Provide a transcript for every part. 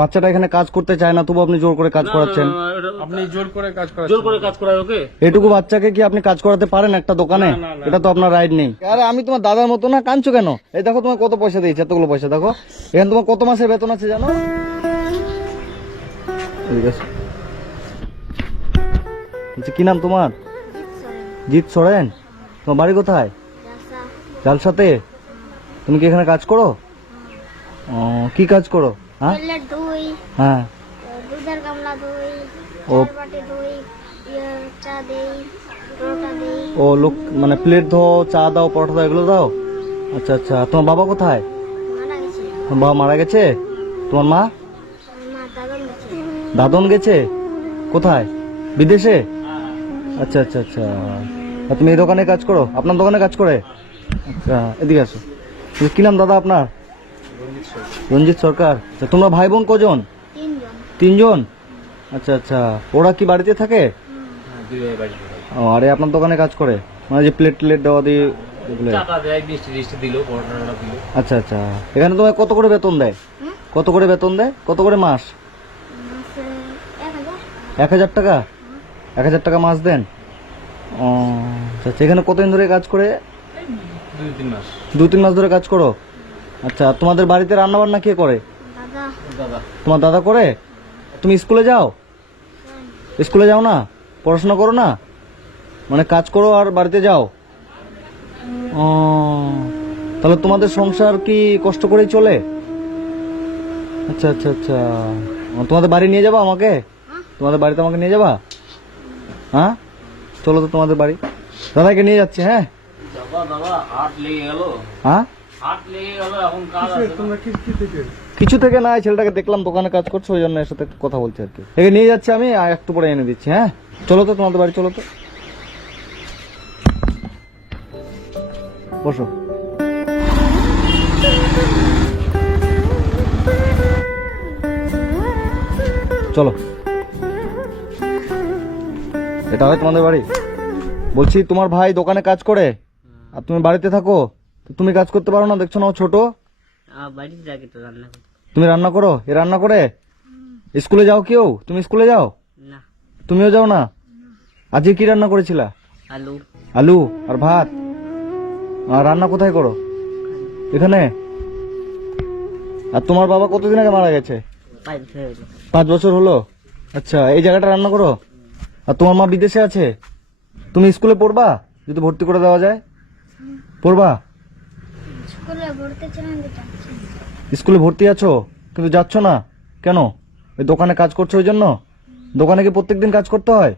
বাচ্চাটা এখানে কাজ করতে চায় না, তবু আপনি জোর করে কাজ করাচ্ছেন। আপনি জোর করে কাজ করায় ওকে? এটুকু বাচ্চাকে কি আপনি কাজ করাতে পারেন একটা দোকানে? এটা তো আপনার রাইট নেই। আরে আমি তোমার দাদার মতো না, কাঁদছো কেন? এই দেখো তোমার কত পয়সা দিয়েছে, এতগুলো পয়সা দেখো। এখানে তোমার কত মাসের বেতন আছে জানো? কি নাম তোমার? জিৎ সোরেন। তোমার বাড়ি কোথায়? জালসাতে। তুমি কি এখানে কাজ করো? কি কাজ করো? হ্যাঁ হ্যাঁ। ও ও লোক মানে প্লেট ধো, চা দাও, পরোটা দাও, এগুলো দাও। আচ্ছা আচ্ছা। তোমার বাবা কোথায়? তোমার বাবা মারা গেছে। তোমার মা? দাদন গেছে। কোথায়? বিদেশে। আচ্ছা আচ্ছা আচ্ছা। আর তুমি এই দোকানে কাজ করো? আপনার দোকানে কাজ করে? আচ্ছা, এদিকে আসো। কি নাম দাদা আপনার? রঞ্জিত সরকার। আচ্ছা, তোমরা ভাই বোন কজন? তিনজন। আচ্ছা আচ্ছা। ওরা কি বাড়িতে থাকে? ও, আরে আপনার দোকানে কাজ করে, মানে যে প্লেট প্লেট দেওয়া দিয়ে। আচ্ছা আচ্ছা। এখানে তোমায় কত করে বেতন দেয়? কত করে বেতন দেয়? কত করে মাস? 1000 টাকা। 1000 টাকা মাস দেন? ও আচ্ছা। এখানে কতদিন ধরে কাজ করে? 2-3 মাস ধরে কাজ করো। আচ্ছা, তোমাদের বাড়িতে রান্না বান্না কে করে? তোমার দাদা করে। তুমি স্কুলে যাও? স্কুলে যাও না? পড়াশোনা করো না? মানে কাজ করো আর বাড়িতে যাও? ও, তাহলে তোমাদের সংসার কি কষ্ট করেই চলে? আচ্ছা আচ্ছা আচ্ছা। তোমাদের বাড়ি নিয়ে যাবা আমাকে? তোমাদের বাড়িতে আমাকে নিয়ে যাবা? হ্যাঁ, চলো তো তোমাদের বাড়ি। দাদাকে নিয়ে যাচ্ছি। হ্যাঁ। হ্যাঁ, কিছু থেকে না, ছেলেটাকে দেখলাম দোকানে কাজ করছে, ওই জন্য এর সাথে কথা বলছি আর কি। একে নিয়ে যাচ্ছি আমি, একটু পরে এনে দিচ্ছি। হ্যাঁ, চলো তো তোমাদের বাড়ি, চলো তো। বসো। চলো। এটা হয় তোমাদের বাড়ি? বলছি তোমার ভাই দোকানে কাজ করে আর তুমি বাড়িতে থাকো, তো তুমি কাজ করতে পারো না? দেখছো না ও ছোট। তুমি রান্না করো? এ রান্না করে? স্কুলে যাও কেউ? তুমি স্কুলে যাও? তুমিও যাও না? আজকে কি রান্না করেছিলা? আলু আর ভাত। আর রান্না কোথায় করো? এখানে। আর তোমার বাবা কতদিন আগে মারা গেছে? 5 বছর হলো। আচ্ছা, এই জায়গাটা রান্না করো। আর তোমার মা বিদেশে আছে। তুমি স্কুলে পড়বা যদি ভর্তি করে দেওয়া যায়? পড়বা? স্কুলে ভর্তি আছো কিন্তু যাচ্ছ না কেন? ওই দোকানে কাজ করছো ওই জন্য? দোকানে কি প্রত্যেকদিন কাজ করতে হয়?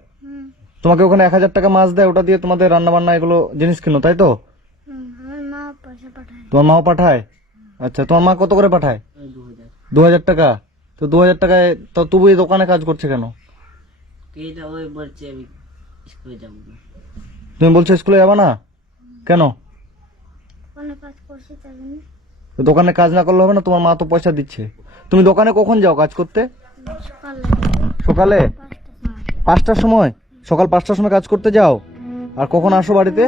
তোমাকে ওখানে 1000 টাকা মাস দেয়, ওটা দিয়ে তোমাদের রান্না বান্না এগুলো জিনিস কিনো, তাই তো? তোমার মাও পাঠায়? আচ্ছা, তোমার মা কত করে পাঠায়? 2000 টাকা। তো 2000 টাকায় তো তবু এই দোকানে কাজ করছে কেন? তুমি বলছো স্কুলে যাবা না কেন? দোকানে কাজ না করলে হবে না? তোমার মা তো পয়সা দিচ্ছে। তুমি দোকানে কখন যাও কাজ করতে? সকালে 5টার সময়। সকাল 5টার সময় কাজ করতে যাও, আর কখন আসো বাড়িতে?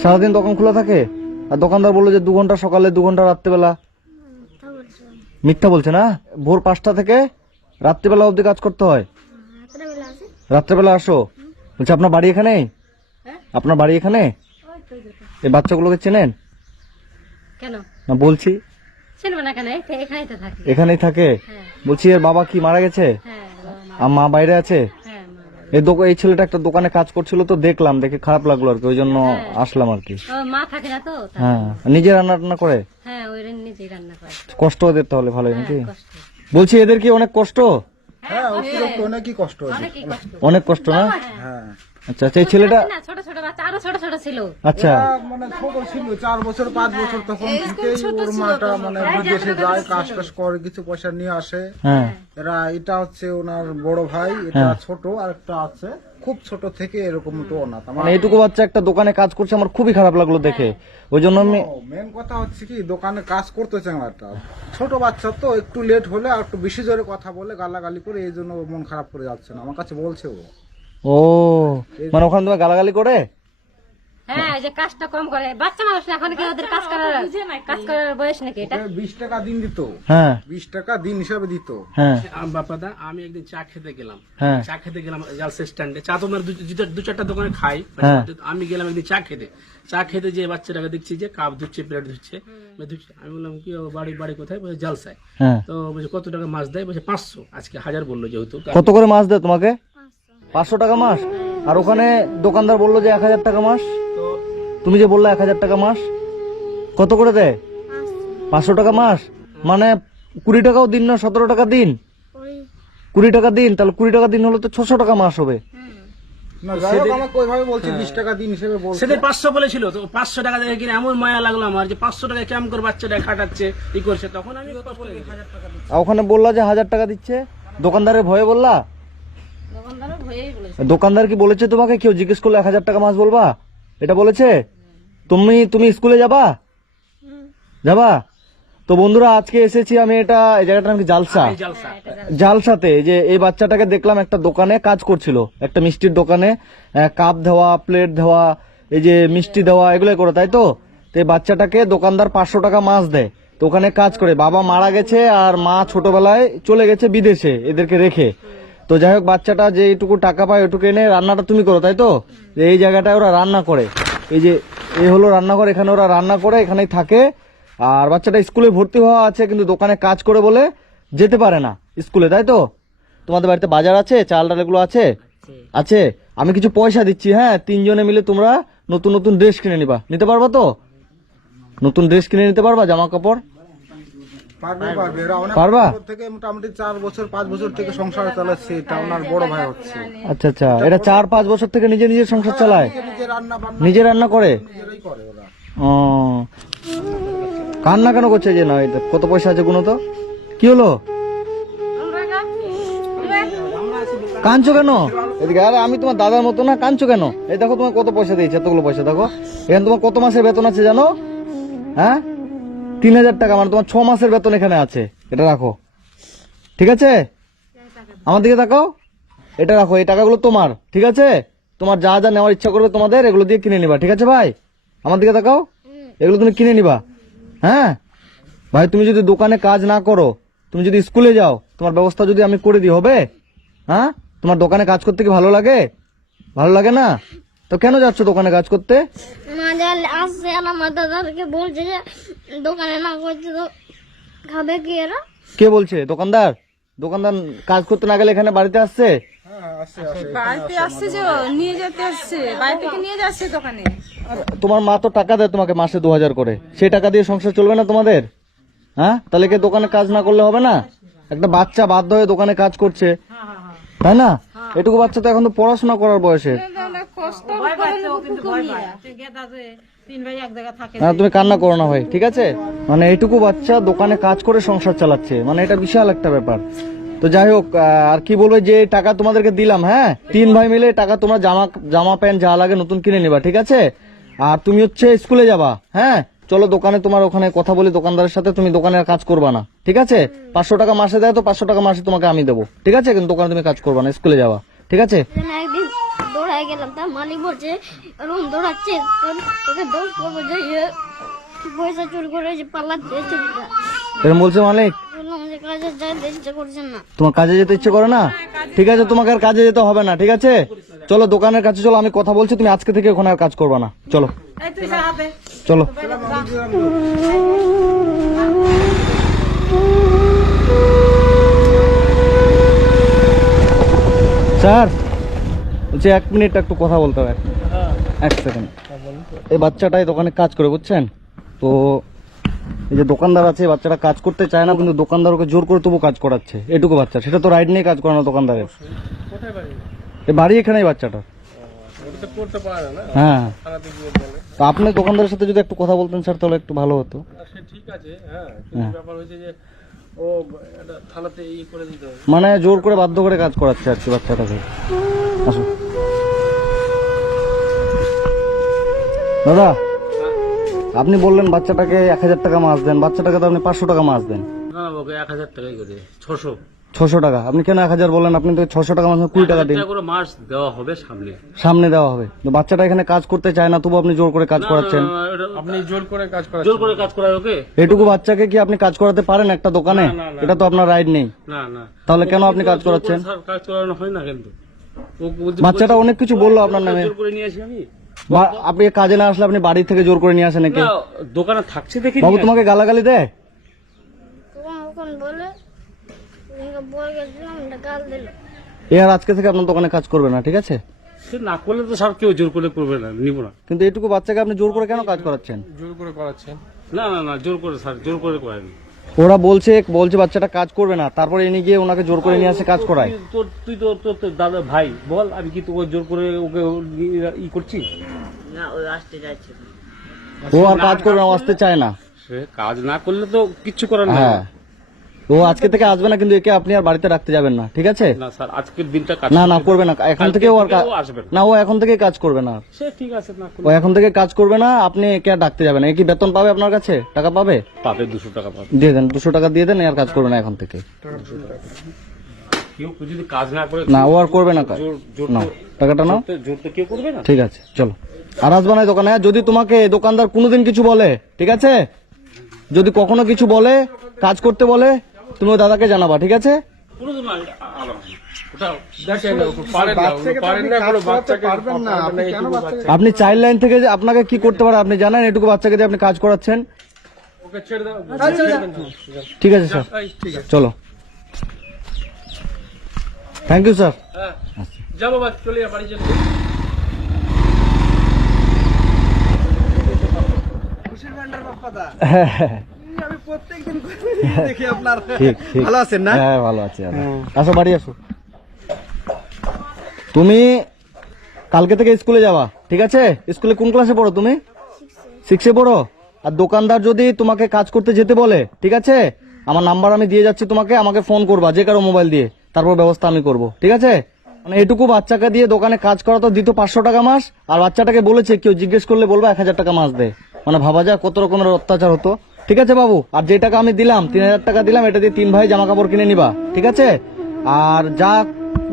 সারাদিন দোকান খোলা থাকে? আর দোকানদার বললো যে 2 ঘন্টা সকালে, 2 ঘন্টা রাত্রেবেলা। মিথ্যা বলছে না? ভোর 5টা থেকে রাত্রিবেলা অবধি কাজ করতে হয়। রাত্রেবেলা আসো। বলছে আপনার বাড়ি এখানে? আপনার বাড়ি এখানে? এই বাচ্চাগুলোকে চেনেন? না বলছি এখানেই থাকে। বলছি এর বাবা কি মারা গেছে? আর মা বাইরে আছে? এই ছেলেটা একটা দোকানে কাজ করছিল, তো দেখলাম, দেখে খারাপ লাগলো আর কি, ওই জন্য আসলাম আর কি। হ্যাঁ, নিজে রান্না টান্না করে? কষ্ট ওদের তাহলে ভালোই নাকি? বলছি এদের কি অনেক কষ্ট? অনেক কষ্ট না? আচ্ছা আচ্ছা। এই ছেলেটা ছোট ছোট বাচ্চা, আরো ছোট ছোট ছিল। আচ্ছা, মানে ছোট ছিল, 4 বছর 5 বছর, তখন থেকেই ওর মাটা মানে বিদেশে যায়, কাজ টাজ করে, কিছু পয়সা নিয়ে আসে। এরা, এটা হচ্ছে ওনার বড় ভাই, এটা ছোট, আর একটা আছে খুব ছোট থেকে এরকম তো অনাথ। মানে এইটুকু বাচ্চা একটা দোকানে কাজ করছে, আমার খুবই খারাপ লাগলো দেখে, ওই জন্য আমি। মেন কথা হচ্ছে কি, দোকানে কাজ করতেছে একটা ছোট বাচ্চা, তো একটু লেট হলে আর একটু বেশি জোরে কথা বলে, গালাগালি করে, এই জন্য মন খারাপ করে যাচ্ছে না, আমার কাছে বলছে ও। ও, মানে ওখানে তোমার গালাগালি করে? হ্যাঁ যে কাজটা কম করে বাচ্চা মানুষ না, এখন কি ওদের কাজ করার বয়স নাকি এটা? 20 টাকা দিন দিত, হ্যাঁ 20 টাকা দিন হিসাবে দিত। হ্যাঁ বাপাদা আমি একদিন চা খেতে গেলাম, হ্যাঁ চা খেতে গেলাম জালসা স্ট্যান্ডে। চা তো আমার দু চারটা দোকানে খাই। হ্যাঁ। আমি গেলাম একদিন চা খেতে যে বাচ্চাটাকে দেখছি যে কাপ ধুচ্ছে, প্লেট ধুচ্ছে। আমি বললাম কি ও বাড়ি কোথায়? বলছে জালসায়। হ্যাঁ। তো বলছে কত টাকা মাছ দেয়? বলছে 500। আজকে 1000 বললো যেহেতু। কত করে মাছ দেয় তোমাকে? 500 টাকা মাস। আর ওখানে দোকানদার বললো যে 1000 টাকা মাস। তো তুমি যে বললে 1000 টাকা মাস, কত করে দেয়? 500 টাকা মাস। মানে 20 টাকাও দিন না, 17 টাকা দিন, 20 টাকা দিন। তাহলে 20 টাকা দিন হলে তো 600 টাকা মাস হবে। না যাই হোক আমাকে ওইভাবে বলছে 20 টাকা দিন হিসেবে বলছে। সেদিন 500 বলেছিল। তো 500 টাকা দেখে কিনা এমন মায়া লাগলো আমার যে 500 টাকা কেমন করে বাচ্চাটা খাটাচ্ছে ই করছে। তখন আমি আর ওখানে বললা যে 1000 টাকা দিচ্ছে, দোকানদারের ভয়ে বললা? দোকানদারও ভয়েই বলেছে। দোকানদার কি বলেছে তোমাকে? কেউ জিজ্ঞেস করলে 1000 টাকা মাস বলবা, এটা বলেছে? তুমি স্কুলে যাবা? যাবা? তো বন্ধুরা আজকে এসেছি আমি, এই জায়গাটার নাম কি জালসা। জালসাতে যে এই বাচ্চাটাকে দেখলাম একটা দোকানে কাজ করছিল, একটা মিষ্টির দোকানে কাপ দেওয়া, প্লেট দেওয়া, এই যে মিষ্টি দেওয়া, এগুলো করে, তাই তো? তো এই বাচ্চাটাকে দোকানদার 500 টাকা মাস দেয়। তো ওখানে কাজ করে, বাবা মারা গেছে আর মা ছোটবেলায় চলে গেছে বিদেশে এদেরকে রেখে। তো যাই হোক বাচ্চাটা যে এইটুকু টাকা পায় ওইটুকু এনে রান্নাটা তুমি করো, তাই তো? এই জায়গাটায় ওরা রান্না করে, এই যে এই হলো রান্নাঘর, এখানে ওরা রান্না করে, এখানেই থাকে। আর বাচ্চাটা স্কুলে ভর্তি হওয়া আছে, কিন্তু দোকানে কাজ করে বলে যেতে পারে না স্কুলে, তাই তো? তোমাদের বাড়িতে বাজার আছে, চাল ডাল এগুলো আছে? আছে। আমি কিছু পয়সা দিচ্ছি, হ্যাঁ, 3 জনে মিলে তোমরা নতুন নতুন ড্রেস কিনে নিবা। নিতে পারবা তো? নতুন ড্রেস কিনে নিতে পারবা, জামা কাপড় পারবে। এরা অনেক পারবা? বছর থেকে মোটামুটি 4 বছর 5 বছর থেকে সংসার চালাচ্ছে। এটা ওনার বড় ভাই হচ্ছে। আচ্ছা আচ্ছা, এটা 4-5 বছর থেকে নিজের সংসার চালায়, নিজে রান্না বান্না নিজে রান্না করে। নিজেরাই করে ওরা। ও, কান্না কেন করছে? যে না, এটা কত পয়সা আছে গুনো তো। কি হলো? কাঁদছো কেন? এদিকে। আরে আমি তোমার দাদার মতো না, কাঁদছো কেন? এই দেখো তোমার কত পয়সা দিয়েছে, এতগুলো পয়সা। দেখো এখানে তোমার কত মাসের বেতন আছে জানো? হ্যাঁ, 3000 টাকা। মানে তোমার 6 মাসের বেতন এখানে আছে। এটা রাখো, ঠিক আছে? আমার দিকে তাকাও, এটা রাখো, এই টাকাগুলো তোমার, ঠিক আছে? তোমার যা যা নেওয়ার ইচ্ছা করবে তোমাদের, এগুলো দিয়ে কিনে নিবা, ঠিক আছে ভাই? আমার দিকে তাকাও, এগুলো তুমি কিনে নিবা। হ্যাঁ ভাই, তুমি যদি দোকানে কাজ না করো, তুমি যদি স্কুলে যাও, তোমার ব্যবস্থা যদি আমি করে দিই, হবে? হ্যাঁ, তোমার দোকানে কাজ করতে কি ভালো লাগে? ভালো লাগে না? তো কেন যাচ্ছ দোকানে কাজ করতে? মাজাল আসছে আর আমার দাদাকে বলছে যে দোকানে না করতে তো খাবে কি এরা? কে বলছে? দোকানদার? দোকানদার কাজ করতে না গেলে এখানে বাড়িতে আসছে? হ্যাঁ আসছে আসছে। বাড়িতে আসছে যে নিয়ে যেতে আসছে, বাড়ি থেকে নিয়ে যাচ্ছে দোকানে। তোমার মা তো টাকা দেয় তোমাকে মাসে 2000 করে, সেই টাকা দিয়ে সংসার চলবে না তোমাদের? হ্যাঁ, তাহলে কি দোকানে কাজ না করলে হবে না? একটা বাচ্চা বাধ্য হয়ে দোকানে কাজ করছে, তাই না? এটুকু বাচ্চা তো এখন তো পড়াশোনা করার বয়সে। কষ্ট না, তুমি কান্না করো না ভাই, ঠিক আছে? মানে এইটুকু বাচ্চা দোকানে কাজ করে সংসার চালাচ্ছে, মানে এটা বিশাল একটা ব্যাপার। তো যাই হোক, আর কি বলবো, যে টাকা তোমাদেরকে দিলাম, হ্যাঁ, 3 ভাই মিলে টাকা তোমরা জামা প্যান্ট যা লাগে নতুন কিনে নিবা, ঠিক আছে? আর তুমি হচ্ছে স্কুলে যাবা, হ্যাঁ? চলো দোকানে, তোমার ওখানে কথা বলি দোকানদারের সাথে, তুমি দোকানে আর কাজ করবা না, ঠিক আছে? 500 টাকা মাসে দেয়, তো 500 টাকা মাসে তোমাকে আমি দেবো, ঠিক আছে? কিন্তু দোকানে তুমি কাজ করবা না, স্কুলে যাবা, ঠিক আছে? একদিন দৌড়ায় গেলাম, তার মালিক বলছে রুম দৌড়াচ্ছে, তোকে দোষ করবো যে পয়সা চুরি করে যে পালাচ্ছে ছেলেটা। এরকম বলছে মালিক? বললাম যে কাজে যাইতে ইচ্ছে করছে না। তোমার কাজে যেতে ইচ্ছে করে না? ঠিক আছে, তোমাকে আর কাজে যেতে হবে না, ঠিক আছে? চলো দোকানের কাছে চলো, আমি কথা বলছি, তুমি আজকে থেকে ওখানে আর কাজ করবা না, চলো চলো। স্যার বলছি 1 মিনিট একটু কথা বলতে হবে, 1 সেকেন্ড। এই বাচ্চাটাই দোকানে কাজ করে, বুঝছেন তো? এই যে দোকানদার আছে, বাচ্চাটা কাজ করতে চায় না, কিন্তু দোকানদার ওকে জোর করে তবু কাজ করাচ্ছে। এটুকু বাচ্চা, সেটা তো রাইট নিয়ে কাজ করানো দোকানদারের। এই বাড়ি এখানেই বাচ্চাটা। হ্যাঁ, তো আপনি দোকানদারের সাথে যদি একটু কথা বলতেন স্যার, তাহলে একটু ভালো হতো। ঠিক আছে। হ্যাঁ, ব্যাপার হয়েছে যে ও থানাতে ই করে দিতে হবে, মানে জোর করে বাধ্য করে কাজ করাচ্ছে আর কি বাচ্চাটাকে। আসো দাদা, আপনি বললেন বাচ্চাটাকে 1000 টাকা মাছ দেন, বাচ্চাটাকে তো আপনি 500 টাকা মাছ দেন। না ওকে 1000 টাকাই করে 600। 600 টাকা। আপনি কেন 1000 বলেন? আপনি তো 600 টাকা মাসে 20 টাকা দিন। 1000 করে মাস দেওয়া হবে সামনে। সামনে দেওয়া হবে। তো বাচ্চাটা এখানে কাজ করতে চায় না, তবু আপনি জোর করে কাজ করাচ্ছেন। আপনি জোর করে কাজ করায় ওকে? এটুকু বাচ্চাকে কি আপনি কাজ করাতে পারেন একটা দোকানে? এটা তো আপনার রাইট নেই। না না, তাহলে কেন আপনি কাজ করাচ্ছেন? কাজ করানো হয় না কিন্তু। বাচ্চাটা অনেক কিছু বললো আপনার নামে। জোর করে নিয়ে আসি আমি। আপনি কাজে না আসলে আপনি বাড়ি থেকে জোর করে নিয়ে আসেন নাকি? না, দোকানে থাকছে দেখি। বাবু তোমাকে গালাগালি দেয়? তখন বলে বলে গেছিলাম গাল দিল। এ আর আজকে থেকে আপনার দোকানে কাজ করবে না, ঠিক আছে? সে না করলে তো স্যার কেউ জোর করে করবে না, নিব না। কিন্তু এটুকু বাচ্চাকে আপনি জোর করে কেন কাজ করাচ্ছেন? না না না, জোর করে স্যার, জোর করে করায়নি। ওরা বলছে বাচ্চাটা কাজ করবে না, তারপরে এনে গিয়ে ওনাকে জোর করে নিয়ে আসে কাজ করায়। তুই তো তোর দাদা ভাই, বল আমি কি তোকে জোর করে ওকে ই করছি? ও আর কাজ করবে না, ও আসতে চায় না। সে কাজ না করলে তো কিচ্ছু করার না। হ্যাঁ, ও আজকে থেকে আসবে না, কিন্তু একে আপনি আর বাড়িতে রাখতে যাবেন না, ঠিক আছে? না স্যার, আজকের দিনটা কাজ না না, করবে না এখন থেকে। ও আর আসবে না। না, ও এখন থেকে কাজ করবে না। সে ঠিক আছে না, ও এখন থেকে কাজ করবে না, আপনি একে আর ডাকতে যাবেন না। এ কি বেতন পাবে আপনার কাছে? টাকা পাবে? পাবে 200 টাকা পাবে। দিয়ে দেন, 200 টাকা দিয়ে দেন, আর কাজ করবে না এখন থেকে। কেউ যদি কাজ না করে, না, ও আর করবে না কাজ। জোর না, টাকাটা নাও। জোর তো কেউ করবে না। ঠিক আছে, চলো। আর আসবে না এই দোকানে। যদি তোমাকে দোকানদার কোনোদিন কিছু বলে, ঠিক আছে? যদি কখনো কিছু বলে, কাজ করতে বলে, তুমি ওই দাদাকে জানাবা, ঠিক আছে? কোনোদিন ওটা বাচ্চাকে তো আপনি কাজ করাতে পারবেন না, আপনি কেন বাচ্চাকে আপনি চাইল্ড লাইন থেকে যে আপনাকে কি করতে পারে আপনি জানেন? এটুকু বাচ্চাকে দিয়ে আপনি কাজ করাচ্ছেন। ওকে ছেড়ে দাও। ঠিক আছে স্যার, চলো। Thank you sir. হ্যাঁ, যাবো বাবা, চলে যা, বাড়ি চলে যা। আমি প্রত্যেকদিন দেখি আপনার। ঠিক ঠিক, ভালো আছেন না? হ্যাঁ ভালো আছি। আসো বাড়ি আসো। তুমি কালকে থেকে স্কুলে যাবা, ঠিক আছে? স্কুলে কোন ক্লাসে পড়ো তুমি? 6-এ পড়ো। আর দোকানদার যদি তোমাকে কাজ করতে যেতে বলে, ঠিক আছে, আমার নাম্বার আমি দিয়ে যাচ্ছি তোমাকে, আমাকে ফোন করবা যে কারো মোবাইল দিয়ে, তারপর ব্যবস্থা আমি করব, ঠিক আছে? মানে এটুকু বাচ্চাকে দিয়ে দোকানে কাজ করা তো দিত 500 টাকা মাস, আর বাচ্চাটাকে বলেছে কেউ জিজ্ঞেস করলে বলবো 1000 টাকা মাস দেয়। মানে ভাবা যায় কত রকমের অত্যাচার হতো, ঠিক আছে বাবু? আর যে টাকা আমি দিলাম, 3000 টাকা দিলাম, এটা দিয়ে 3 ভাই জামা কাপড় কিনে নিবা, ঠিক আছে? আর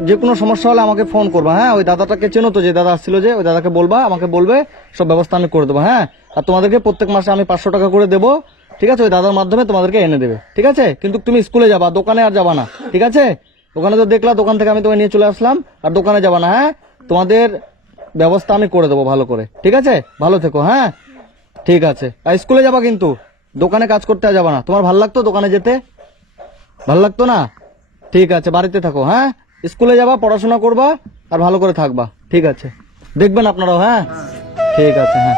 যে কোনো সমস্যা হলে আমাকে ফোন করবা, হ্যাঁ? ওই দাদাটাকে চেনো তো, যে দাদা আসছিল, যে ওই দাদাকে বলবা, আমাকে বলবে, সব ব্যবস্থা আমি করে দেবো, হ্যাঁ? আর তোমাদেরকে প্রত্যেক মাসে আমি 500 টাকা করে দেবো, ঠিক আছে? ওই দাদার মাধ্যমে তোমাদেরকে এনে দেবে, ঠিক আছে? কিন্তু তুমি স্কুলে যাবা, দোকানে আর যাবা না, ঠিক আছে? ওখানে তো দেখলা, দোকান থেকে আমি তোমায় নিয়ে চলে আসলাম, আর দোকানে যাবা না, হ্যাঁ? তোমাদের ব্যবস্থা আমি করে দেবো ভালো করে, ঠিক আছে? ভালো থেকো, হ্যাঁ? ঠিক আছে। আর স্কুলে যাবা কিন্তু, দোকানে কাজ করতে আর যাবা না। তোমার ভালো লাগতো দোকানে যেতে? ভালো লাগতো না? ঠিক আছে, বাড়িতে থাকো, হ্যাঁ? স্কুলে যাবা, পড়াশোনা করবা, আর ভালো করে থাকবা, ঠিক আছে? দেখবেন আপনারাও, হ্যাঁ? ঠিক আছে, হ্যাঁ।